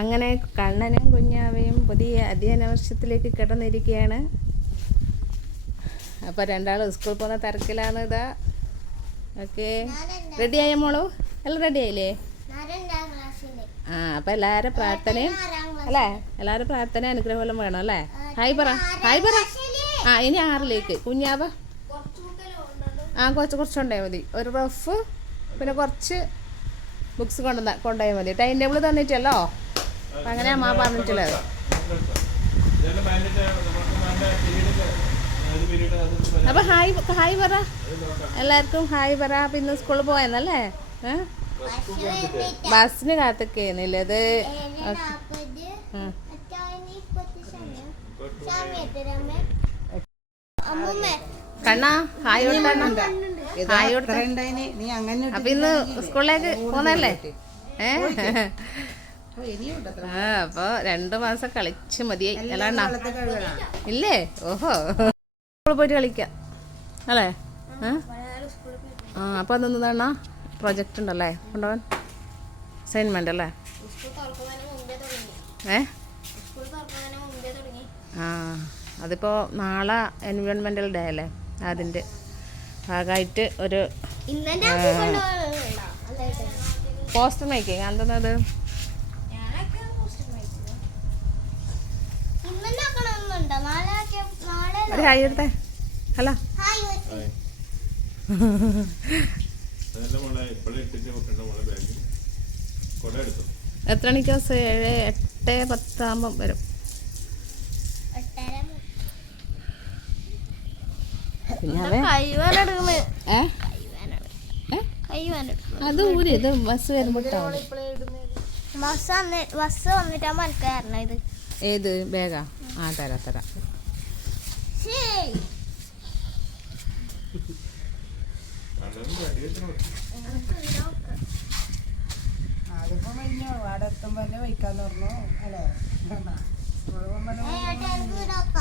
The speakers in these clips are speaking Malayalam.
അങ്ങനെ കണ്ണനും കുഞ്ഞാവയും പുതിയ അധ്യയന വർഷത്തിലേക്ക് കിടന്നിരിക്കുകയാണ്. അപ്പോൾ രണ്ടാളും സ്കൂളിൽ പോകുന്ന തിരക്കിലാണ്. ഇതാ ഓക്കെ, റെഡിയായ മോളോ? എല്ലാം റെഡിയായില്ലേ? അപ്പോൾ എല്ലാവരും പ്രാർത്ഥനയും അല്ലേ, എല്ലാവരും പ്രാർത്ഥന അനുഗ്രഹമെല്ലാം വേണം അല്ലേ? ഹായ് പറ, ഹായ് പറ. ഇനി 6ലേക്ക് കുഞ്ഞാവ. കുറച്ചുണ്ടായാൽ മതി. ഒരു റഫ് പിന്നെ കുറച്ച് ബുക്സ് കൊണ്ടുപോയാൽ മതി. ടൈം ടേബിൾ തന്നിട്ടല്ലോ, അങ്ങനെ അമ്മ പറഞ്ഞിട്ടുള്ളത്. അപ്പോൾ ഹായ് പറ എല്ലാവർക്കും, ഹായ് പറ. അപ്പം ഇന്ന് സ്കൂളിൽ പോയെന്നല്ലേ? ബസ്സിന് കാത്തിക്കുന്നില്ല. ഇത് കണ്ണാ ഹായ് കൊടുക്കണ്ട. ഹായ് കൊടുത്ത. അപ്പം ഇന്ന് സ്കൂളിലേക്ക് പോന്നല്ലേ? അപ്പോൾ 2 മാസം കളിച്ച് മതിയായി അല്ലാണ്ടാ ഇല്ലേ? ഓഹോ, സ്കൂളിൽ പോയിട്ട് കളിക്കാം അല്ലേ? അപ്പോൾ അതെന്താണ് പ്രൊജക്റ്റ് ഉണ്ടല്ലേ കൊണ്ടുപോകാൻ? അസൈൻമെൻ്റ് അല്ലേ? അതിപ്പോൾ നാളെ എൻവയോൺമെൻ്റൽ ഡേ അല്ലേ, അതിൻ്റെ ഭാഗമായിട്ട് ഒരു പോസ്റ്റർ മേക്കിങ്. എന്തെന്നത്? ഒരു ഹായ് എടുത്തേ. ഹലോ, എത്ര മണിക്ക്? 7, 8, 10 ആകുമ്പം വരും. അത് ഊരി, ഇത് ബസ് വരുമ്പോട്ടാണ്. ബസ് വന്നിട്ടാ മനസ്സിലായിരുന്നു. ഇത് ഏത് ബാഗാ? തരാം.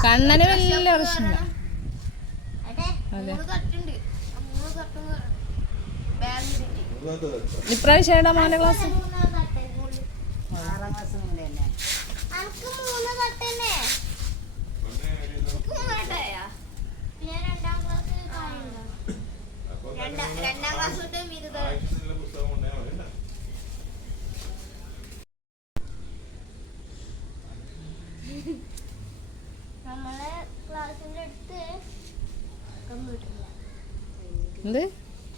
കണ്ണന് വലിയ പ്രശ്നമില്ല. ഇപ്രാവശ്യം ഏടാ മോനെ ക്ലാസ്? നമ്മളെ ക്ലാസ്സിന്റെ അടുത്ത് എന്ത്?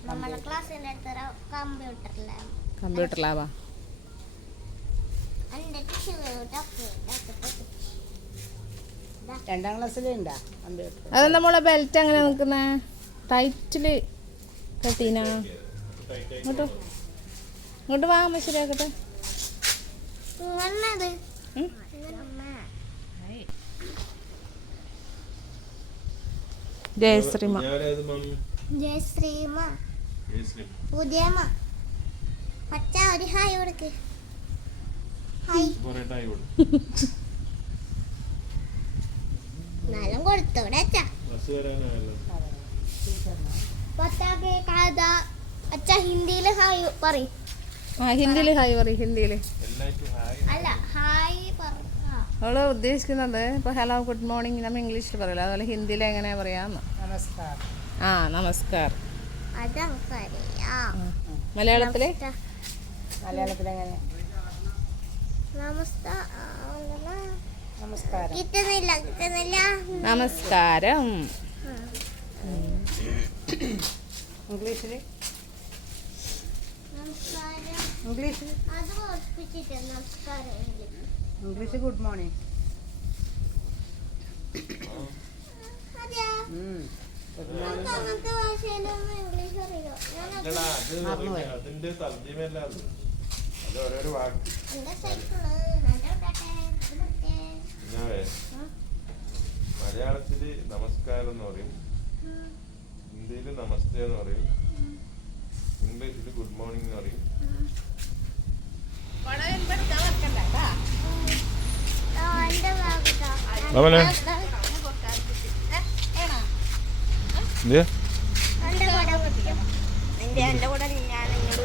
നമ്മളെ ക്ലാസ്സിന്റെ അടുത്ത് കമ്പ്യൂട്ടർ ലാബാ? രണ്ടാം ക്ലാസ്സിലുണ്ടാ കമ്പ്യൂട്ടർ? അതെന്താ മോളെ ബെൽറ്റ് അങ്ങനെ നിൽക്കുന്ന? ടൈറ്റില് കെട്ടീനാ? ഇങ്ങോട്ട് വാങ്ങാൻ ശരിയാക്കട്ടെ. ജയശ്രീമ. പുതിയമ്മ. അച്ഛ ഒരു ഹായ് കൊടുക്ക്. നാലും കൊടുത്തോടെ അച്ഛ. അച്ഛ ഹിന്ദിയില് ഹായ് പറയും. ഹിന്ദിയിൽ ഹായ് പറയും. ഹിന്ദിയിൽ അല്ല, ഹായ് അവള് ഉദ്ദേശിക്കുന്നത് ഇപ്പോൾ ഹലോ ഗുഡ് മോർണിംഗ് നമ്മൾ ഇംഗ്ലീഷിൽ പറയില്ല, അതുപോലെ ഹിന്ദിയിൽ എങ്ങനെയാ പറയാന്ന്? നമസ്കാർ. മലയാളത്തില് എങ്ങനെ? നമസ്കാരം. ഇംഗ്ലീഷിൽ ഗുഡ് മോർണിംഗ്. അതിന്റെ തർജ്ജിമയല്ല, അത് ഓരോരോ വാക്ക്. മലയാളത്തില് നമസ്കാരം എന്ന് പറയും, ഹിന്ദിയില് നമസ്തേ എന്ന് പറയും, ഇംഗ്ലീഷില് ഗുഡ് മോർണിംഗ് എന്ന് പറയും. എന്റെ കൂടെ ഞാൻ നിന്നോട്